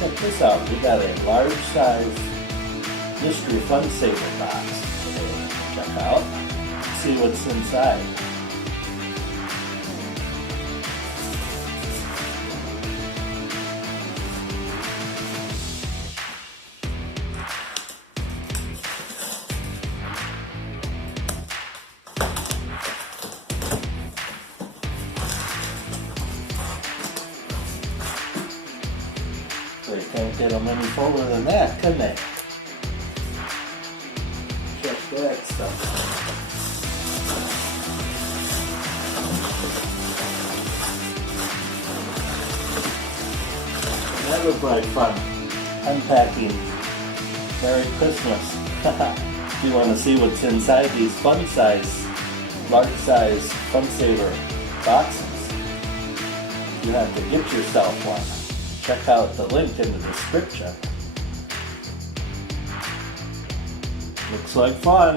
check this out. We got a large size Mystery Fun Saver box today. Check out. See what's inside. They can't get them any fuller than that, can they? Check that stuff. That was like fun. Unpacking. Merry Christmas. If you want to see what's inside these fun size, large size Fun Saver boxes, you have to get yourself one. Check out the link in the description. Looks like fun.